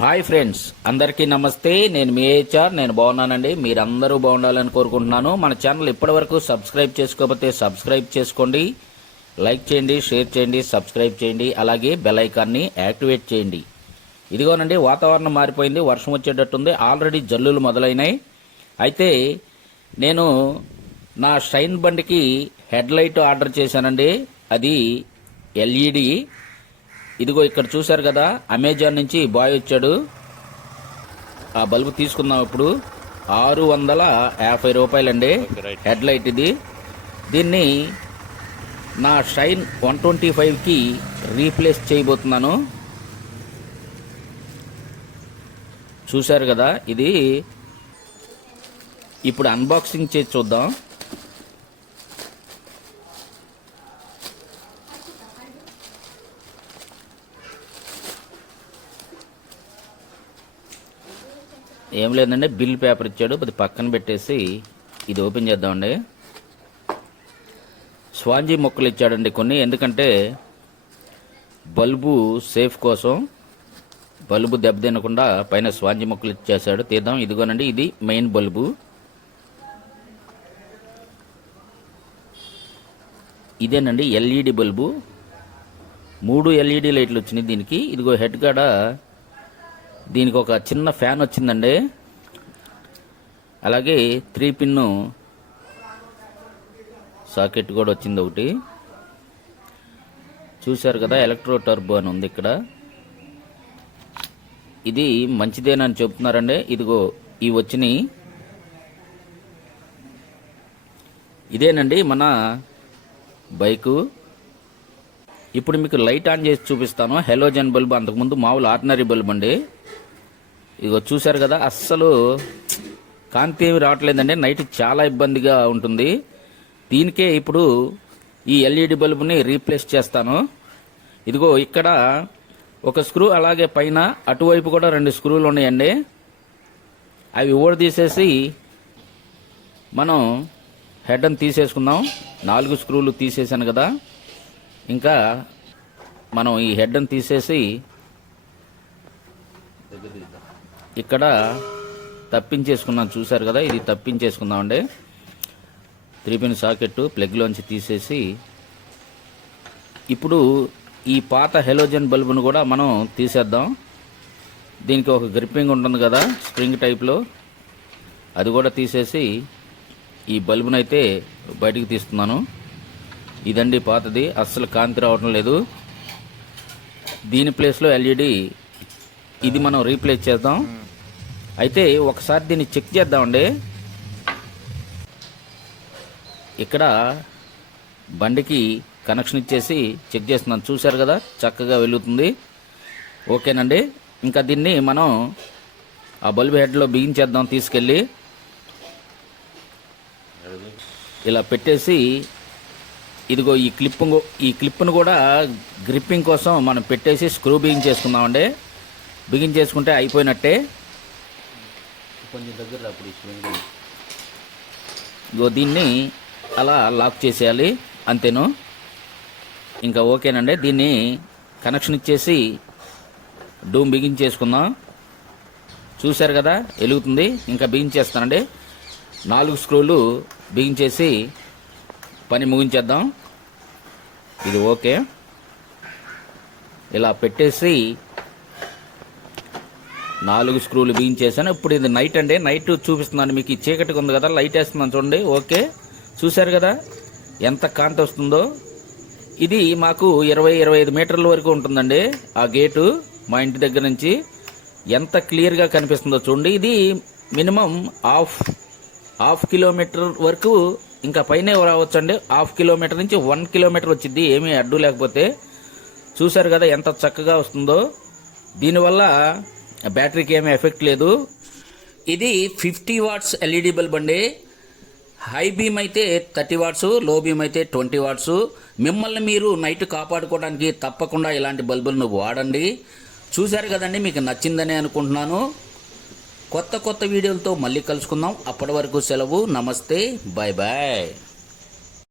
Hi friends, అందరికీ నమస్తే. నేను మీ హెచ్ఆర్. నేను బాగున్నానండి. మీరందరూ బాగుండాలని కోరుకుంటున్నాను. మన ఛానల్ ఇప్పటివరకు సబ్స్క్రైబ్ చేసుకోకపోతే సబ్స్క్రైబ్ చేసుకోండి, లైక్ చేయండి, షేర్ చేయండి, సబ్స్క్రైబ్ చేయండి, అలాగే బెల్ ఐకాన్ని యాక్టివేట్ చేయండి. ఇదిగోనండి, వాతావరణం మారిపోయింది, వర్షం వచ్చేటట్టుంది. ఆల్రెడీ జల్లులు మొదలైనాయి. అయితే నేను నా షైన్ బండికి హెడ్ లైట్ ఆర్డర్ చేశానండి. అది ఎల్ఈడి. ఇదిగో ఇక్కడ చూశారు కదా, అమెజాన్ నుంచి బాయ్ వచ్చాడు. ఆ బల్బు తీసుకుందాం. ఇప్పుడు 650 రూపాయలండి హెడ్ లైట్ ఇది. దీన్ని నా షైన్ 125కి రీప్లేస్ చేయబోతున్నాను. చూశారు కదా, ఇది ఇప్పుడు అన్బాక్సింగ్ చేసి చూద్దాం. ఏం లేదండి, బిల్ పేపర్ ఇచ్చాడు, అది పక్కన పెట్టేసి ఇది ఓపెన్ చేద్దామండి. స్వాంజీ మొక్కలు ఇచ్చాడండి కొన్ని, ఎందుకంటే బల్బు సేఫ్ కోసం, బల్బు దెబ్బతినకుండా పైన స్వాంజీ మొక్కలు ఇచ్చేసాడు. తీద్దాం. ఇదిగోనండి, ఇది మెయిన్ బల్బు. ఇదేనండి ఎల్ఈడి బల్బు. 3 ఎల్ఈడి లైట్లు వచ్చినాయి దీనికి. ఇదిగో హెడ్ కాడ దీనికి ఒక చిన్న ఫ్యాన్ వచ్చిందండి. అలాగే 3 పిన్ సాకెట్ కూడా వచ్చింది ఒకటి. చూశారు కదా, ఎలక్ట్రో టర్బో అని ఉంది ఇక్కడ. ఇది మంచిదేనని చెప్తున్నారండి. ఇదిగో ఇవి వచ్చినాయి. ఇదేనండి మన బైకు. ఇప్పుడు మీకు లైట్ ఆన్ చేసి చూపిస్తాను. హెలోజన్ బల్బు, అంతకుముందు మామూలు ఆర్డినరీ బల్బు అండి. ఇదిగో చూశారు కదా, అస్సలు కాంతి ఏమి రావట్లేదండి. నైట్ చాలా ఇబ్బందిగా ఉంటుంది. దీనికే ఇప్పుడు ఈ ఎల్ఈడి బల్బుని రీప్లేస్ చేస్తాను. ఇదిగో ఇక్కడ ఒక స్క్రూ, అలాగే పైన అటువైపు కూడా 2 స్క్రూలు ఉన్నాయండి. అవి తీసేసి మనం హెడ్ అని తీసేసుకుందాం. 4 స్క్రూలు తీసేసాను కదా. ఇంకా మనం ఈ హెడ్ అని తీసేసి ఇక్కడ తప్పించేసుకున్నాం. చూశారు కదా, ఇది తప్పించేసుకుందామండి. 3 పిన్ సాకెట్ ప్లగ్లోంచి తీసేసి ఇప్పుడు ఈ పాత హెలోజన్ బల్బును కూడా మనం తీసేద్దాం. దీనికి ఒక గ్రిప్పింగ్ ఉంటుంది కదా, స్ప్రింగ్ టైప్లో, అది కూడా తీసేసి ఈ బల్బునైతే బయటికి తీస్తున్నాను. ఇదండి పాతది, అస్సలు కాంతి రావటం లేదు. దీని ప్లేస్లో ఎల్ఈడి ఇది మనం రీప్లేస్ చేద్దాం. అయితే ఒకసారి దీన్ని చెక్ చేద్దామండి. ఇక్కడ బండికి కనెక్షన్ ఇచ్చేసి చెక్ చేస్తున్నాను. చూశారు కదా, చక్కగా వెలుగుతుంది. ఓకేనండి. ఇంకా దీన్ని మనం ఆ బల్బు హెడ్లో బిగించేద్దాం. తీసుకెళ్ళి ఇలా పెట్టేసి, ఇదిగో ఈ క్లిప్ను కూడా గ్రిప్పింగ్ కోసం మనం పెట్టేసి స్క్రూ బిగించేసుకుందామండి. బిగించేసుకుంటే అయిపోయినట్టే. కొంచెం దగ్గర ఇగో దీన్ని అలా లాక్ చేసేయాలి, అంతేను. ఇంకా ఓకేనండి. దీన్ని కనెక్షన్ ఇచ్చేసి డూమ్ బిగించేసుకుందాం. చూశారు కదా, వెలుగుతుంది. ఇంకా బిగించేస్తానండి. 4 స్క్రూలు బిగించేసి పని ముగించేద్దాం. ఇది ఓకే. ఇలా పెట్టేసి 4 స్క్రూలు బిగించేసాను. ఇప్పుడు ఇది నైట్ అండి. నైట్ చూపిస్తున్నాను మీకు. చీకటిగా ఉంది కదా, లైట్ వేస్తున్నాను చూడండి. ఓకే, చూశారు కదా ఎంత కాంతి వస్తుందో. ఇది మాకు 20-25 మీటర్ల వరకు ఉంటుందండి ఆ గేటు. మా ఇంటి దగ్గర నుంచి ఎంత క్లియర్గా కనిపిస్తుందో చూడండి. ఇది మినిమం హాఫ్ కిలోమీటర్ వరకు, ఇంకా పైనే రావచ్చండి. 1/2 కిలోమీటర్ నుంచి 1 కిలోమీటర్ వచ్చింది, ఏమీ అడ్డు లేకపోతే. చూశారు కదా ఎంత చక్కగా వస్తుందో. దీనివల్ల బ్యాటరీకి ఏమీ ఎఫెక్ట్ లేదు. ఇది 50 వాట్స్ ఎల్ఈడి బల్బ్ అండి. హై బీమ్ అయితే 30 వాట్స్, లో బీమ్ అయితే 20 వాట్స్. మిమ్మల్ని మీరు నైట్ కాపాడుకోవడానికి తప్పకుండా ఇలాంటి బల్బులను వాడండి. చూశారు కదండి, మీకు నచ్చిందని అనుకుంటున్నాను. కొత్త వీడియోలతో మళ్ళీ కలుసుకుందాం. అప్పటి వరకు సెలవు. నమస్తే, బాయ్ బాయ్.